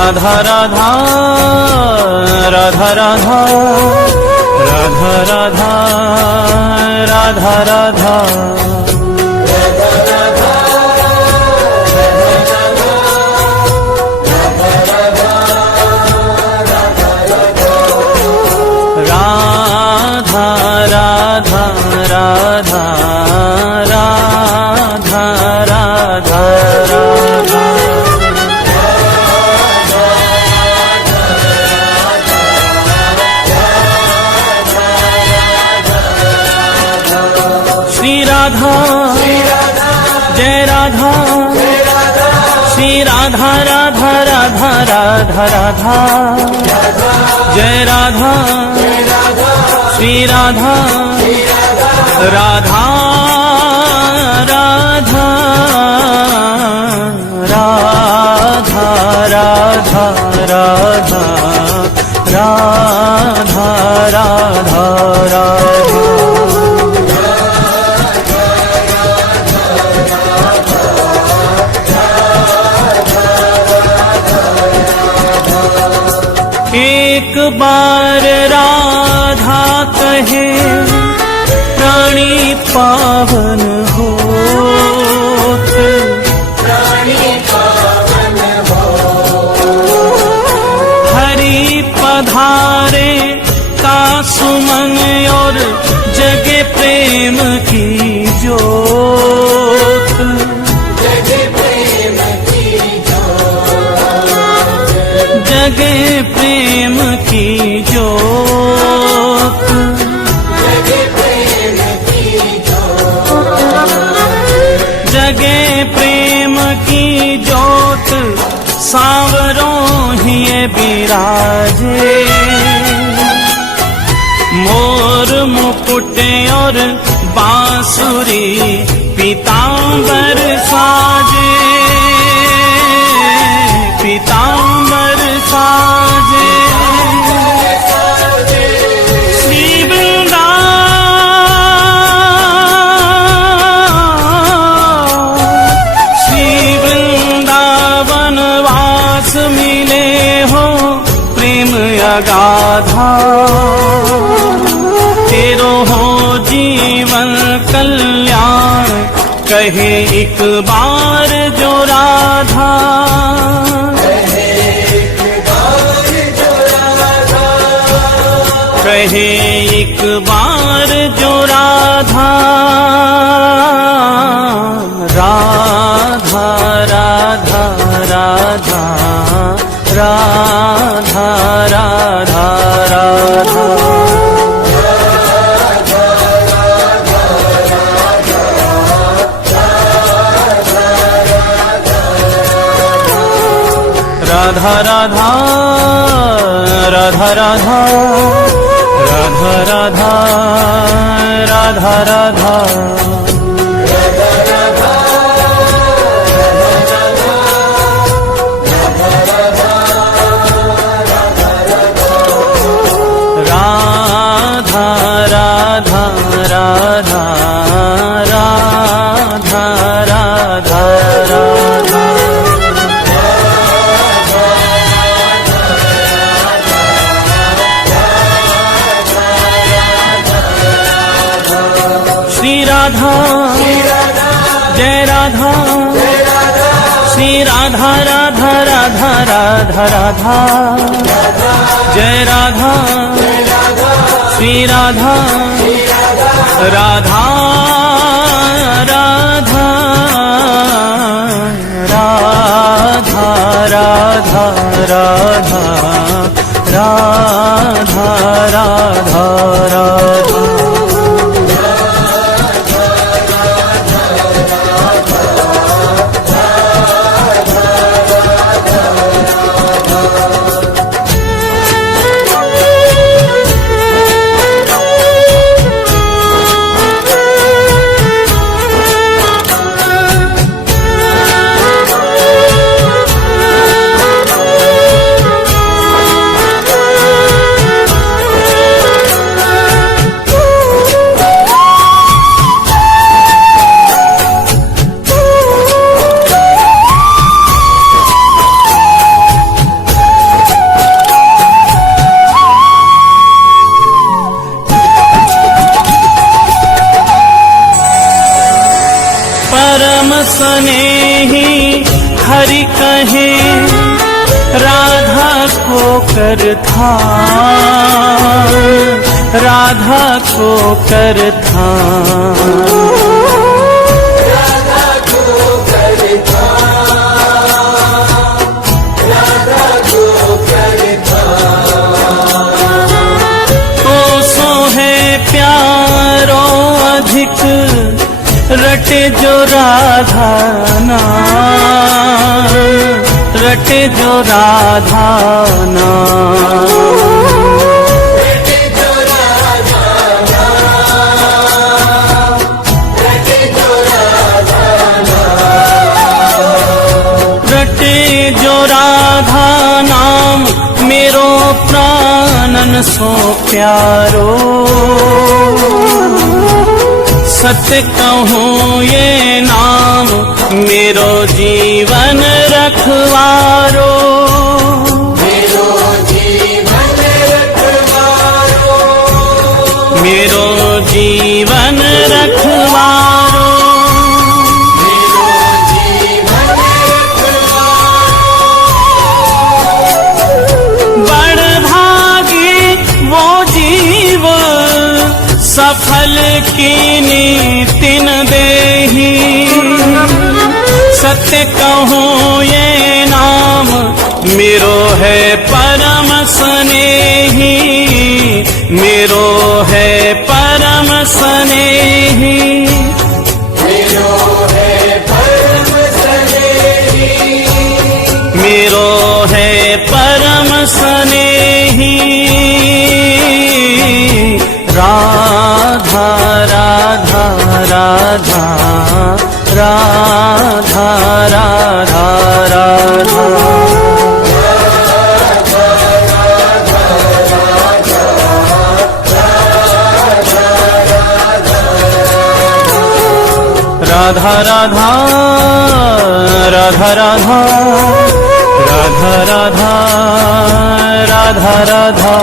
राधा राधा राधा राधा राधा राधा राधा राधा राधा राधा राधा राधा राधा श्री राधा जय राधा श्री राधा राधा राधा राधा राधा जय राधा श्री राधा राधा राधा राधा राधा राधा राधा राधा राधा एक बार राधा कहे प्राणी पावन होत, हरि पधारे का सुमन और जगे प्रेम की जोत, जगे प्रेम की जोत, जगे प्रेम की जोत, सांवरों ही बिराजे, मोर मुकुट और बांसुरी पीतांबर साजे, पीतांबर साजे, श्री वृंदावन वास मिले हो प्रेम अगाधा, तेरो हो जीवन कल्याण कहे एक बार जो राधा, कहे एक बार जो राधा, राधा राधा राधा राधा राधा राधा राधा राधा राधा राधा राधा राधा राधा राधा राधा राधा राधा राधा राधा श्री राधा जय राधा श्री राधा राधा राधा राधा राधा जय राधा श्री राधा राधा राधा राधा राधा राधा राधा राधा राधा परम स्नेही हरि कहे राधा को कर ध्यान, राधा को कर ध्यान। रटे जो राधा नाम, रटे जो राधा नाम, रटे जो राधा नाम, रटे जो राधा नाम, रटे जो राधा नाम मेरो प्राणन सो प्यारो। सत्य कहूँ ये नाम मेरो जीवन रखवारो, मेरो जीवन रखवारो, मेरो जीवन रखवारो, मेरो जीवन रखवारो। बड़ भागी वो जीव सफल की नीतिन देही। सत्य कहूँ ये नाम मेरो है परम स्नेही, मेरो है परम स्नेही, मेरो है परम स्नेही, मेरो है परम स्नेही। राधा राधा राधा राधा राधा राधा राधा राधा राधा राधा राधा राधा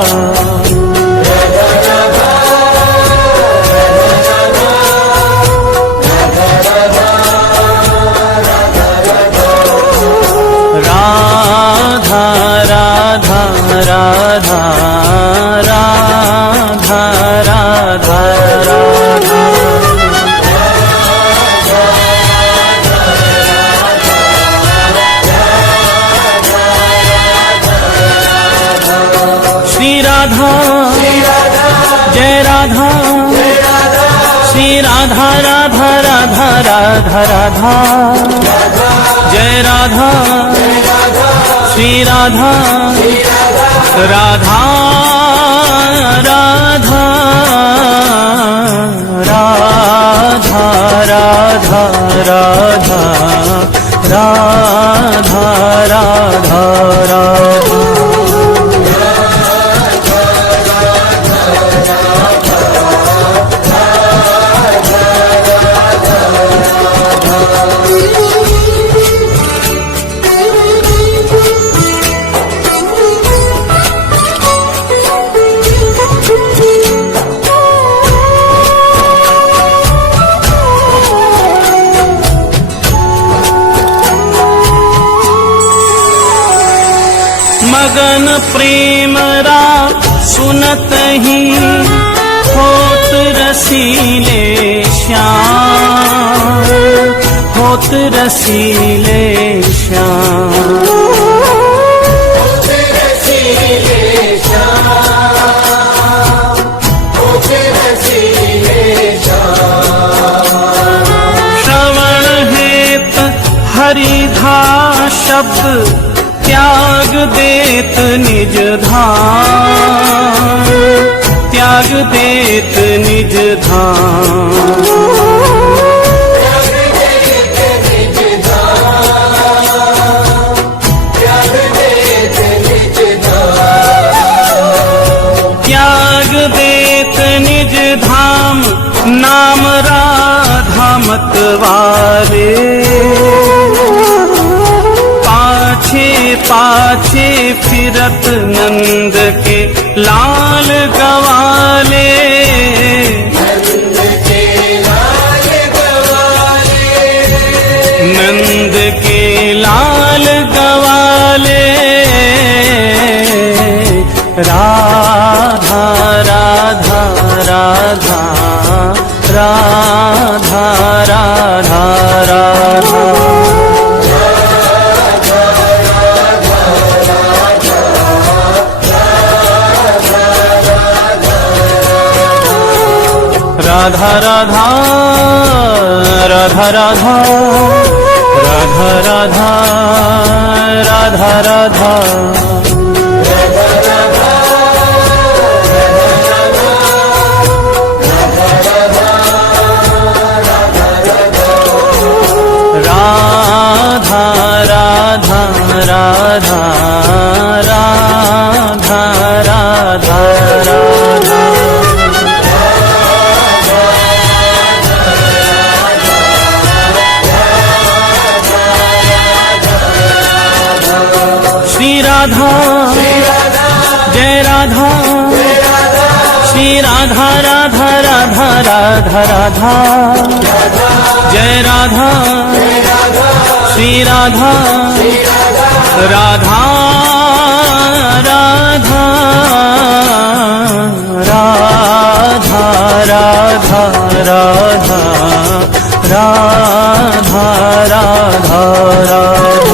राधा राधा राधा राधा राधा। श्री राधा जय राधा, श्री राधा राधा राधा राधा राधा, जय राधा श्री राधा राधा राधा राधा राधा राधा राधा राधा राधा। मगन प्रेम रा सुनत ही होत रसीले श्याम, होत रसीले श्याम, होत रसीले श्याम, होत रसीले श्याम। श्रवण हेत हरिधा शब्द त्याग देत निज धाम, त्याग देत निज धाम, त्याग देत निज धाम, त्याग देत निज धाम, त्याग देत निज धाम। नाम राधा मतवारे पाछे फिरत नंद के लाल गवाले, नंद के लाल गवाले, राधा राधा राधा राधा राधा राधा राधा राधा राधा राधा राधा राधा श्री राधा जय राधा श्री राधा राधा राधा राधा राधा जय राधा श्री राधा राधा राधा राधा राधा राधा राधा राधा राधा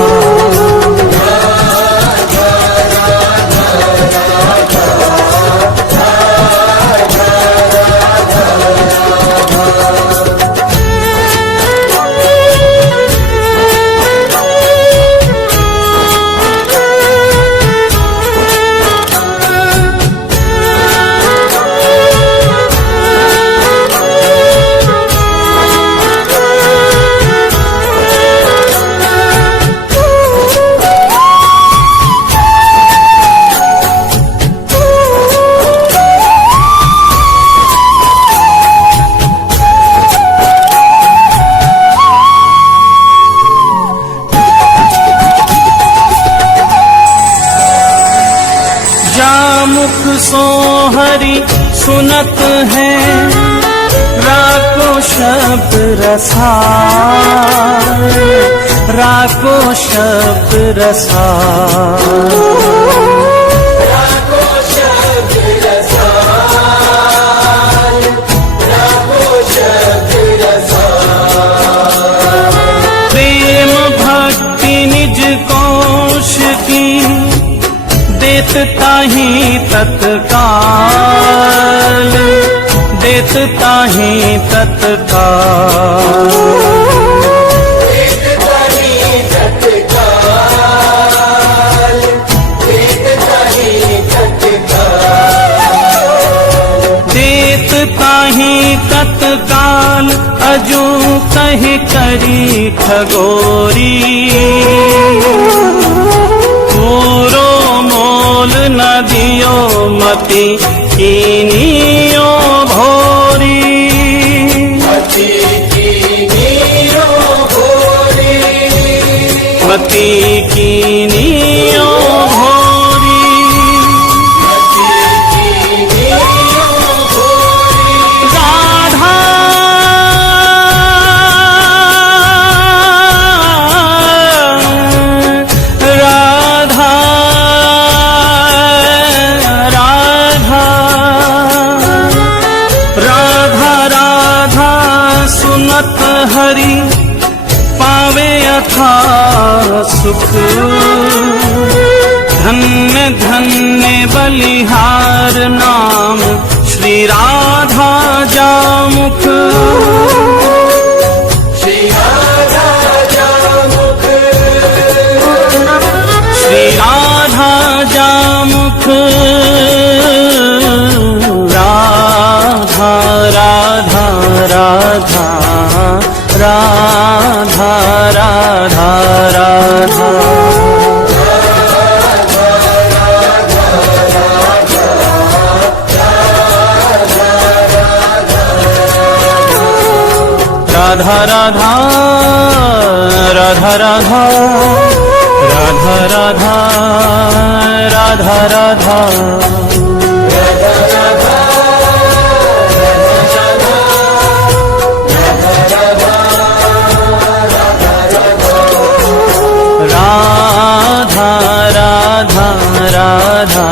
मुख सो हरि सुनत है राको शब्द रसाल राको शब्द रसाल राको शब्द रसाल राको शब्द रसाल प्रेम भक्ति निज कोश की देत ताहि तत्काल देत ताहि तत्काल देत ताहि तत्काल देत ताहि तत्काल देत ताहि तत्काल अजू कहि करी ठगोरी पूरो मोल न दियो मति कीनियो भोरी मति कीनियो भोरी मति कीनियो भोरी मति कीनियो भोरी राधा सुनत हरि पावे अथा सुख धन्य धन्य बलिहार नाम श्री राधा जामुख श्री राधा जामुख श्री राधा जामुख राधा राधा राधा राधा राधा राधा राधा राधा राधा राधा राधा राधा राधा राधा राधा राधा राधा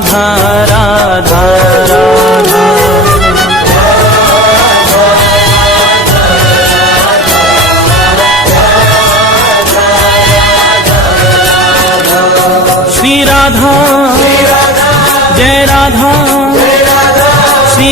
राधा राधा श्री राधा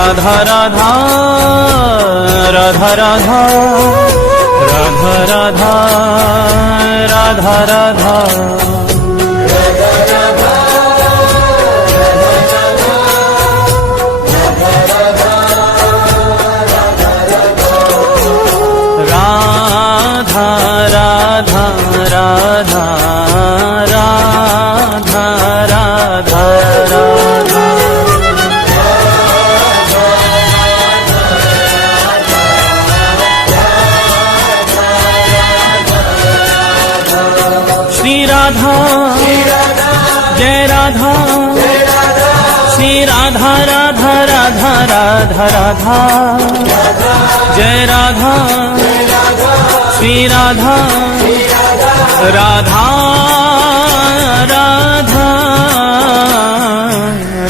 राधा राधा राधा राधा राधा राधा राधा राधा जय राधा श्री राधा राधा राधा राधा राधा जय राधा श्री राधा राधा राधा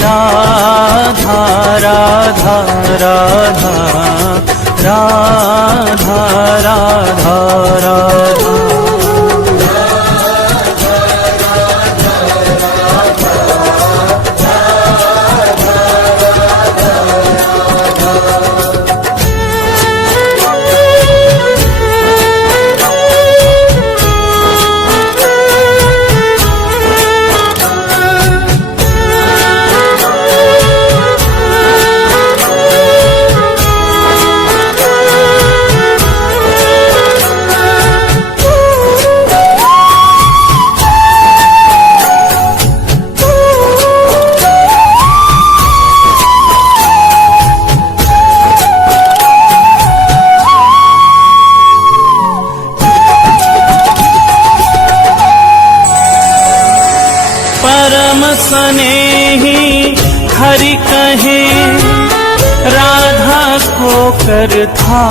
राधा राधा राधा राधा राधा राधा स्नेही हरि कहे राधा को कर था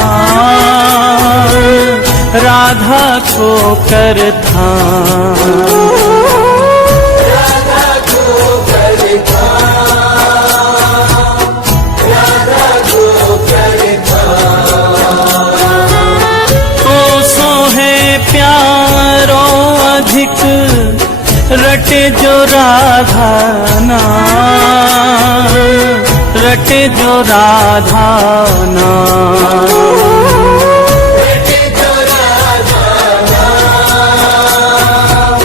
राधा को कर था राधा को कर था राधा को कर था तो सो है प्यारो अधिक रटे जो राधा नाम रटे जो राधा नाम रटे जो राधा नाम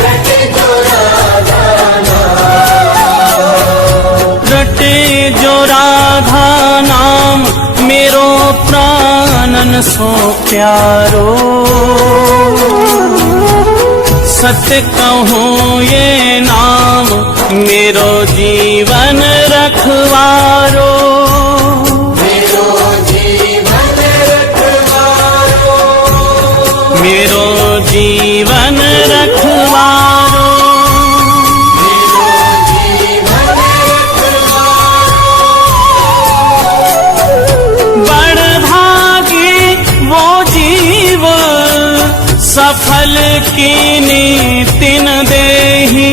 रटे जो राधा नाम रटे जो राधा नाम मेरो प्राणन सो प्यारो सत्य कहूँ ये नाम मेरो जीवन रखवारो मेरो जीवन रखवारो मेरो जीवन रखवारो मेरो जीवन रखवारो बड़ भागी वो जीव सफल की नीतिन देही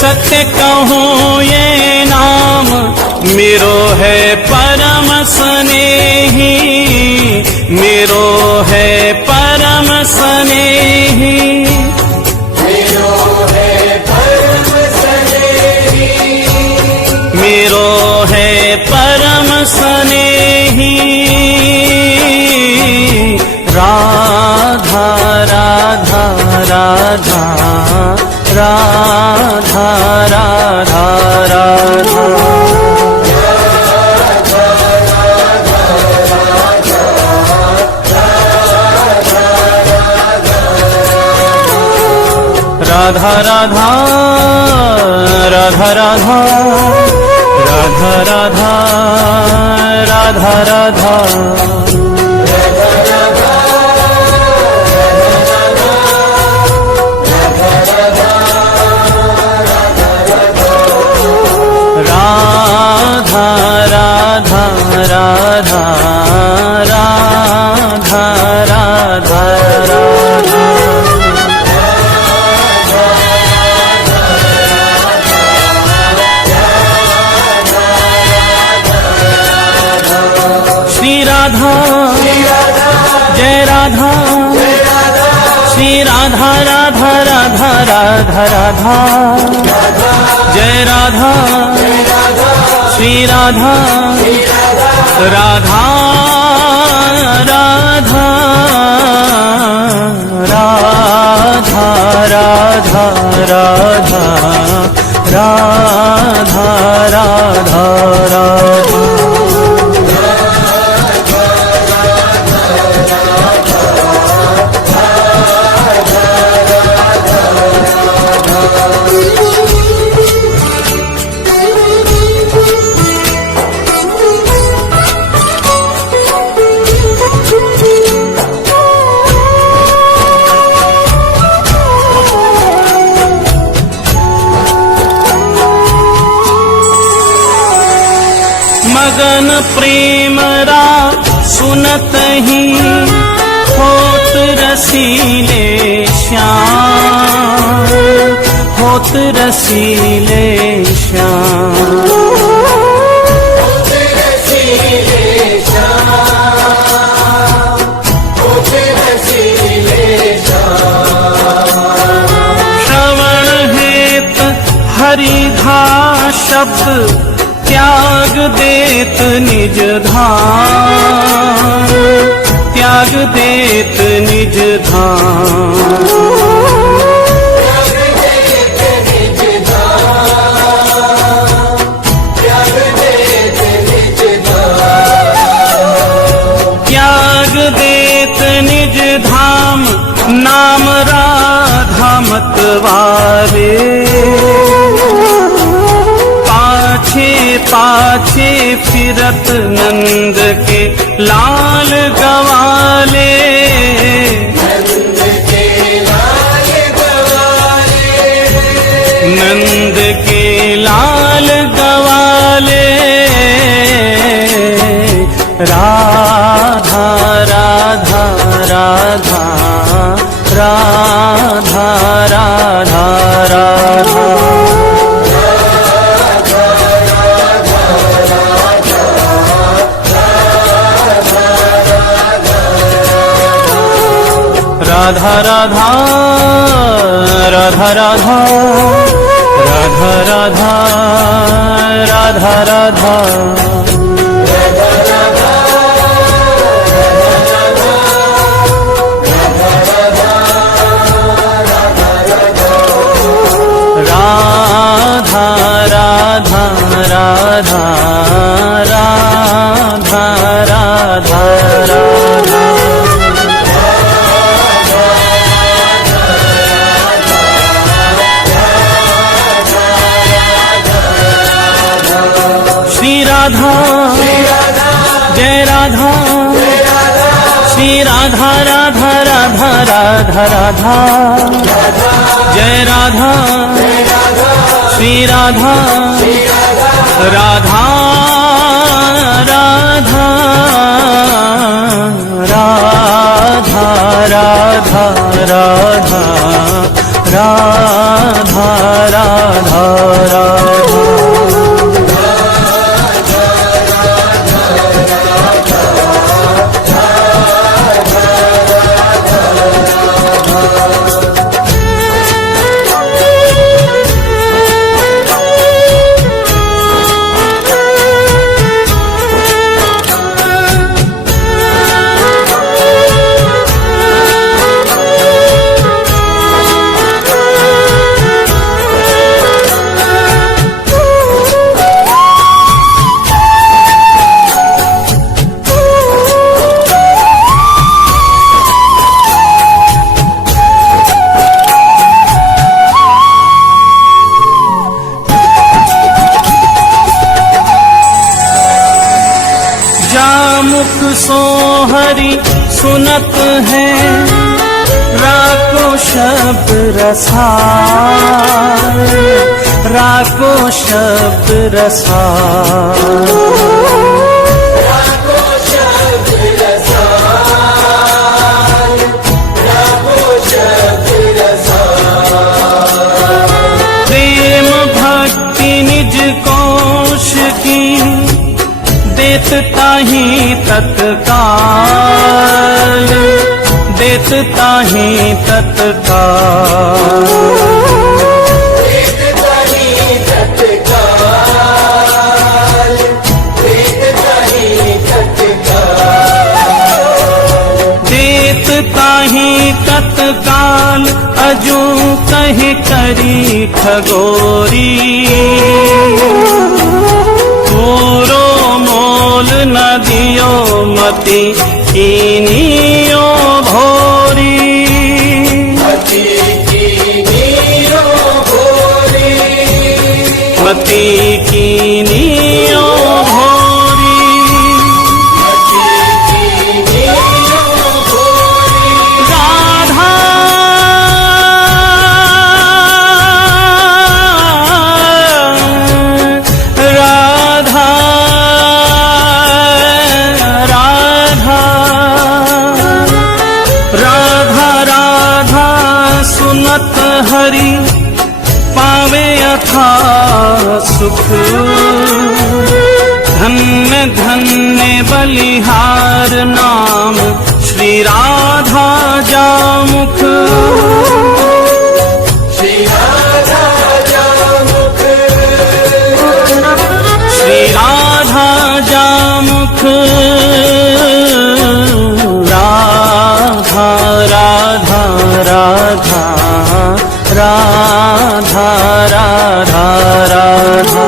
सत्य कहूँ ये नाम मेरो है परम स्नेही मेरो है परम स्नेही मेरो है परम स्नेही मेरो है परम स्नेही राधा राधा राधा राधा राधा राधा राधा राधा राधा राधा राधा राधा राधा राधा राधा राधा राधा राधा श्री राधा जय राधा श्री राधा राधा राधा राधा राधा जय राधा श्री राधा राधा राधा राधा राधा राधा राधा राधा राधा। मगन प्रेम रा सुनत ही होत रसीले श्याम, होत रसीले श्याम। श्रवण हेत हरिघा शब्द त्याग देत निज धाम, त्याग देत निज धाम। त्याग देत निज धाम नाम राधा मतवारे। पाछे फिरत नंद के लाल गवाले, नंद के लाल गवाले, नंद के लाल गवाले। राधा राधा राधा राधा राधा राधा। राधा राधा राधा राधा राधा राधा राधा राधा। राधा जय राधा श्री राधा राधा राधा राधा राधा जय राधा श्री राधा राधा राधा राधा राधा राधा राधा राधा राधा। मुख सोहरी सुनत है राको शब्द रसाल, राको शब्द रसाल। प्रेम भक्ति निज कोश की देत ताहि तत्काल, देत ताहि तत्काल। देत ताहि तत्काल, कहीं करी खगोरी, पूरो मोल न दियो मति कीनियो भोरी। मति कीनियो भोरी। राधा राधा राधा राधा राधा सुनत हरि पावे अथा सुख। धन्य धन्य बलिहार नाम श्री राधा जामुख। श्री राधा जामुख। श्री राधा जामुख। राधा राधा राधा राधा राधा राधा।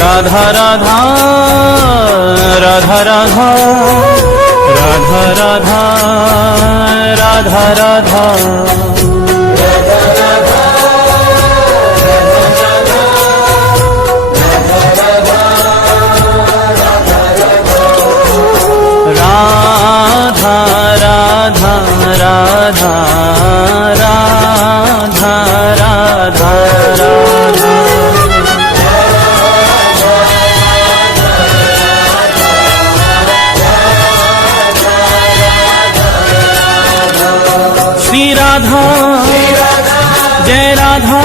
राधा राधा राधा राधा राधा राधा राधा राधा। श्री राधा जय राधा।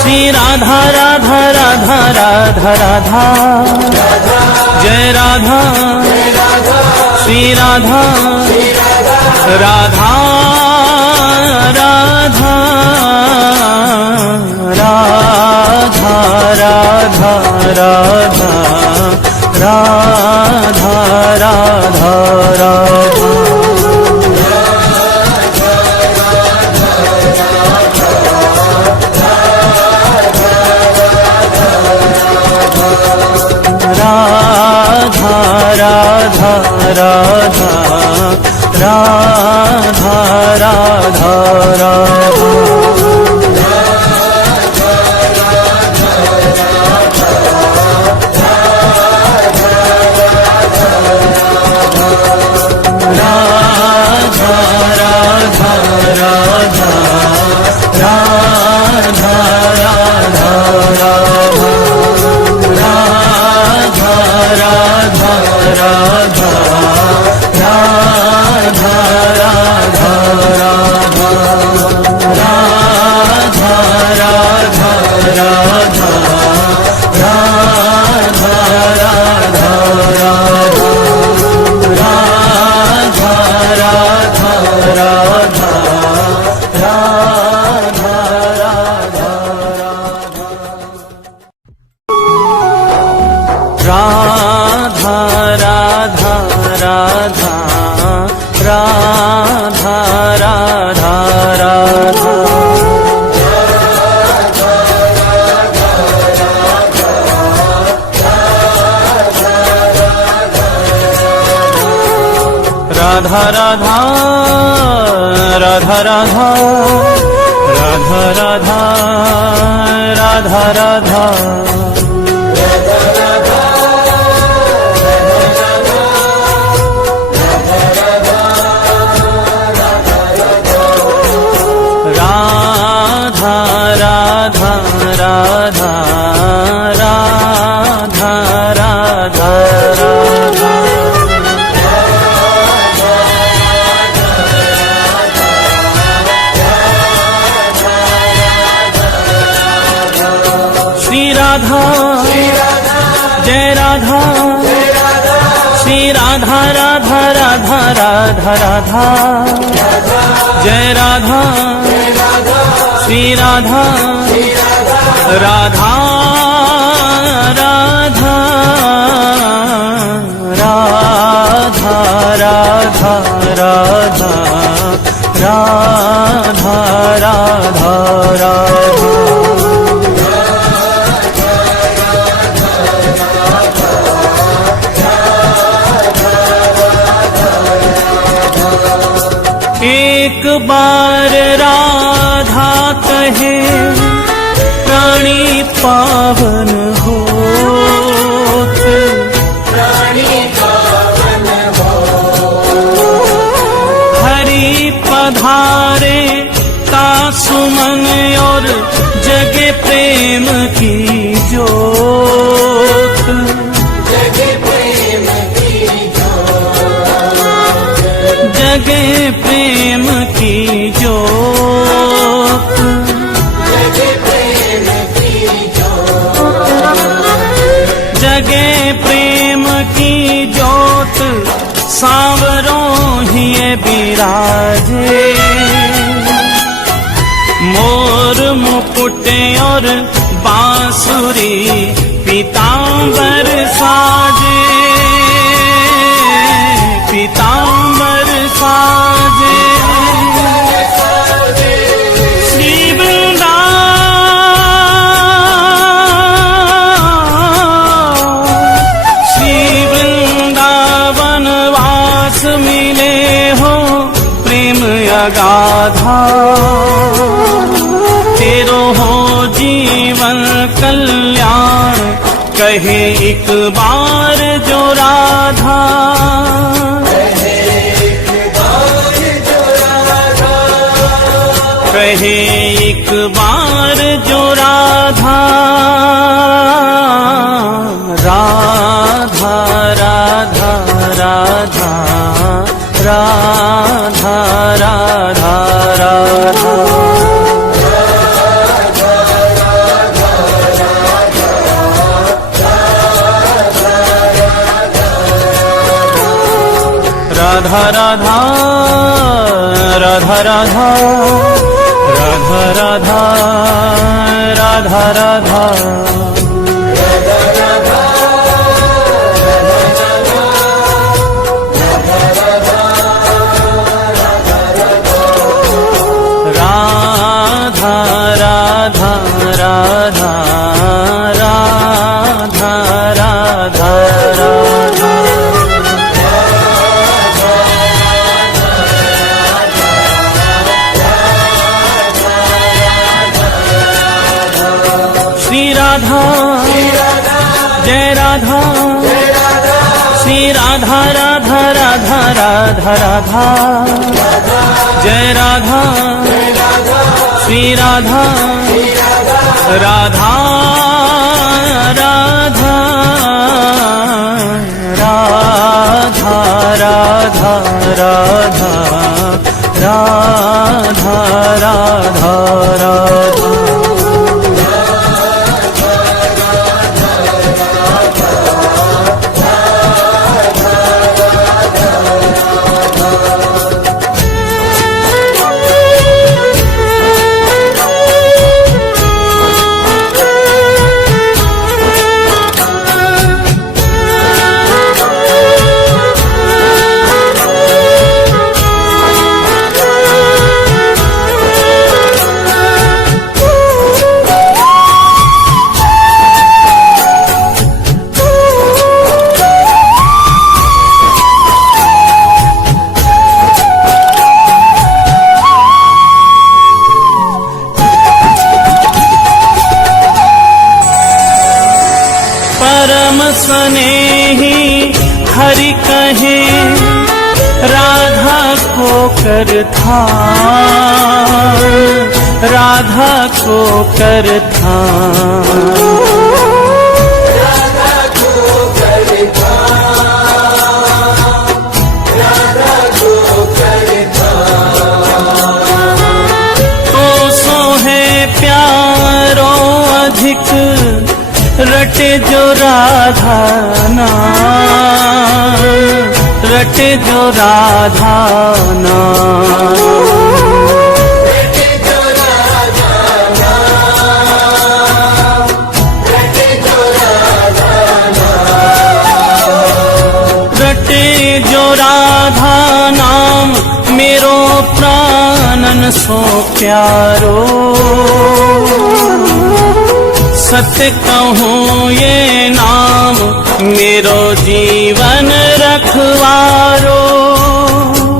श्री राधा राधा राधा राधा राधा जय राधा। श्री राधा राधा राधा राधा राधा राधा राधा राधा राधा। राधा राधा राधा राधा राधा। राधा राधा राधा राधा राधा राधा राधा जय राधा श्री राधा राधा राधा राधा राधा जय राधा श्री राधा राधा राधा राधा राधा राधा राधा राधा राधा। एक बार राधा कहे प्राणी पावन होत, प्राणी पावन हो। हरि पधारे का सुमन और जगे प्रेम की जोत, जगे प्रेम की जोत, जगे प्रेम की जोत, जगे प्रेम की जोत, जगे प्रेम की जोत। सांवरों ही बिराजे मोर मुकुट और बांसुरी पीतांबर साजे, पीतांबर साजे। श्री वृंदावन वास मिले हो प्रेम अगाधा, तेरो हो जीवन कल्याण कहे एक बार जो राधा, कहे एक बार जो राधा राधा राधा राधा राधा राधा राधा। राधा राधा राधा राधा राधा राधा राधा राधा। जय राधा श्री राधा राधा राधा राधा राधा। जय राधा श्री राधा राधा राधा राधा राधा राधा राधा राधा राधा। स्नेही हरि कहे राधा को कर था, राधा को कर था, राधा को कर था, राधा को कर था। तो सो है प्यारो अधिक रटे जो राधा नाम, रटे जो राधा नाम, रटे जो राधा नाम, रटे जो राधा मन सो प्यारो, सत्य कहूँ ये नाम मेरो जीवन रखवारो,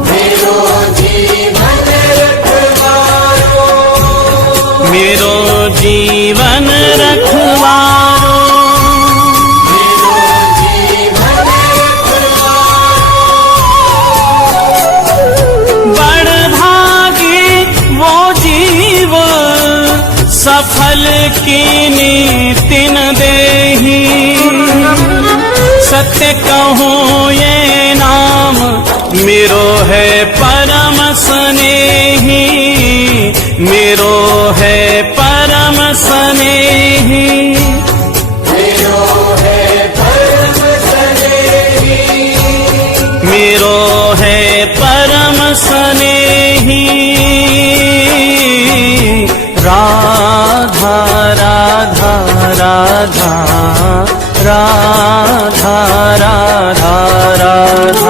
मेरो जीवन रखवारो, मेरो जीवन रखवारो। मेरो जीवन रखवारो। बड़भागी वो जीव सफल कीनी तिन देही, सत्य कहूँ ये नाम मेरो है परम स्नेही, मेरो है परम स्नेही, मेरो है परम स्नेही, मेरो है परम स्नेही। राधा राधा राधा राधा राधा राधा,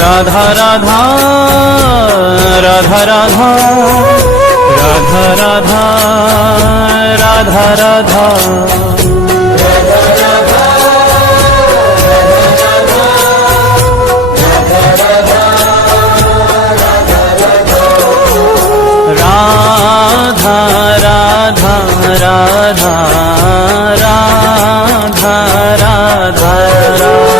राधा राधा राधा राधा राधा राधा राधा राधा, राधा राधा राधा राधा राधा राधा।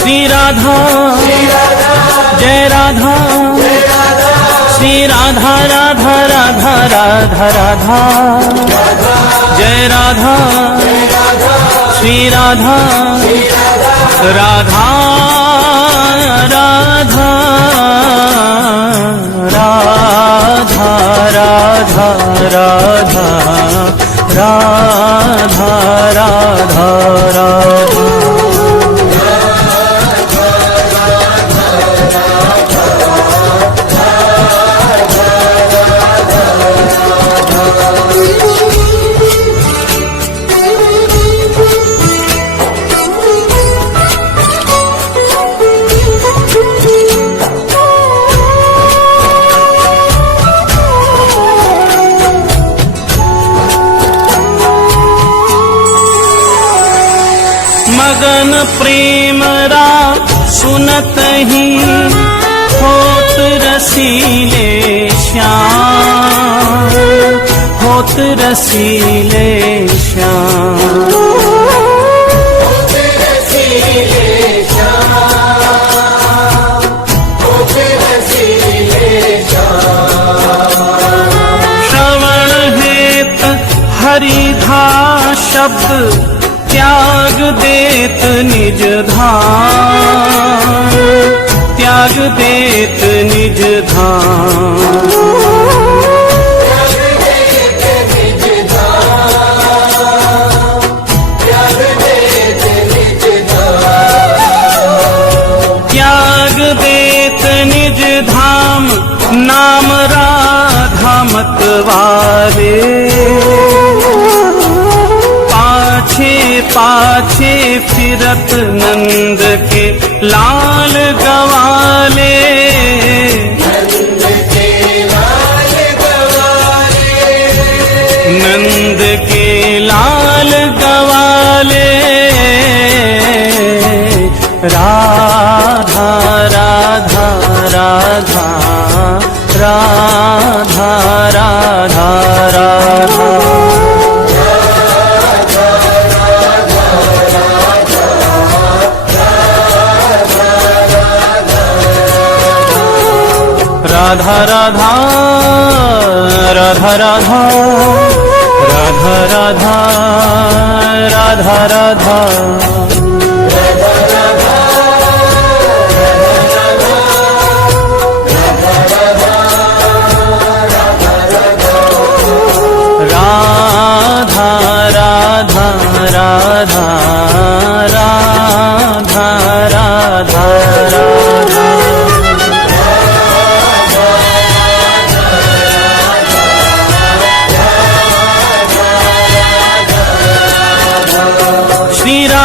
श्री राधा जय राधा, श्री राधा राधा राधा राधा राधा, जय राधा श्री राधा राधा राधा राधा राधा राधा राधा राधा राधा। मगन प्रेम रा सुनत ही होत रसीले श्याम, होत रसीले श्याम, श्रवण हेत हरिधा शब्द त्याग देत निज धाम, त्याग देत निज धाम, त्याग देत निज धाम, नाम राधा मत वाले, पाछे फिरत नंद के लाल गवाले, नंद के लाल गवाले, नंद के लाल गवाले। राधा राधा राधा राधा राधा राधा, राधा राधा राधा राधा राधा राधा राधा राधा, राधा राधा राधा राधा राधा।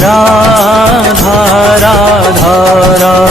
राधा राधा राधा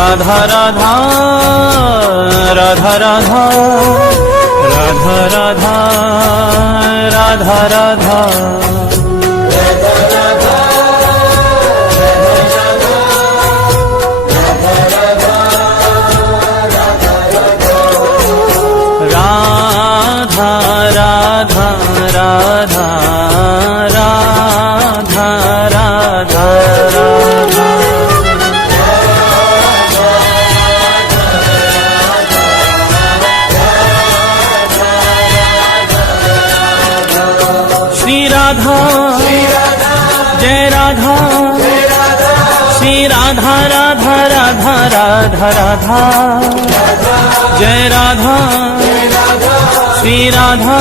राधा राधा राधा राधा राधा राधा राधा राधा जय राधा श्री राधा राधा राधा राधा राधा जय राधा श्री राधा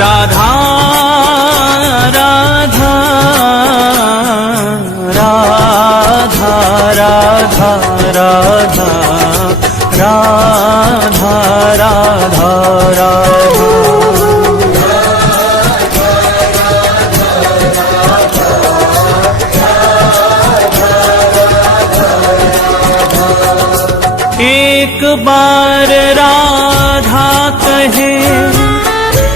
राधा राधा राधा राधा राधा राधा राधा राधा एक बार राधा कहे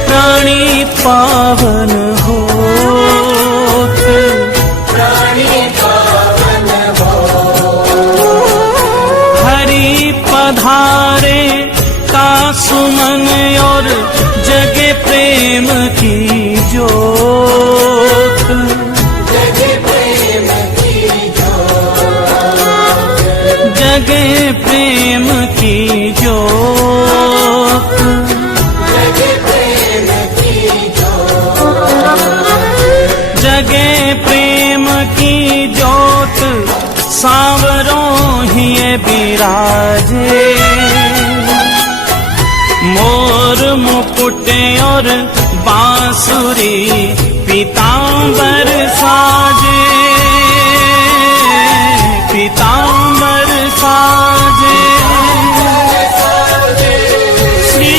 प्राणी पावन होत, प्राणी पावन हो हरि पधारे का सुमन और जगे प्रेम की जोत, जगे प्रेम की जोत, जगे प्रेम की जोत, जगे प्रेम की जोत, जगे प्रेम की जोत सांवरों ही बिराजे, मोर मुकुट और बांसुरी पीतांबर साजे, पीतांबर साजे, श्री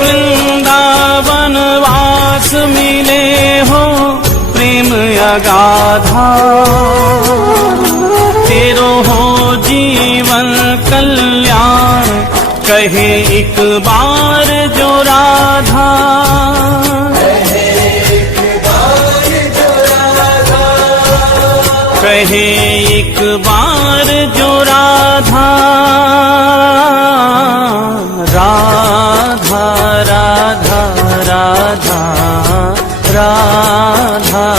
वृंदावन वास मिले हो प्रेम अगाधा, तेरो हो जीवन कल्याण कहे एक बार जो राधा, कहे एक बार जो राधा, राधा राधा राधा राधा राधा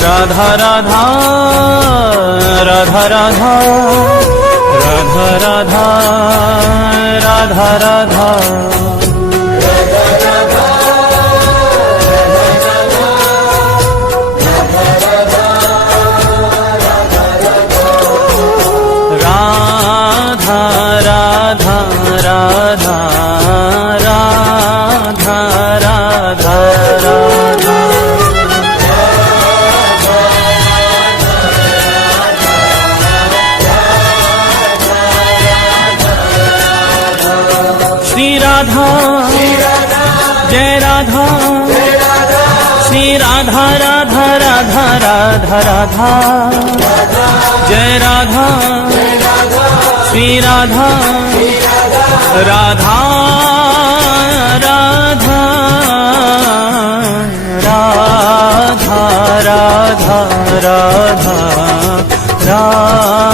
राधा राधा राधा राधा राधा राधा राधा राधा राधा राधा राधा राधा राधा राधा जय राधा श्री राधा राधा राधा राधा राधा राधा राधा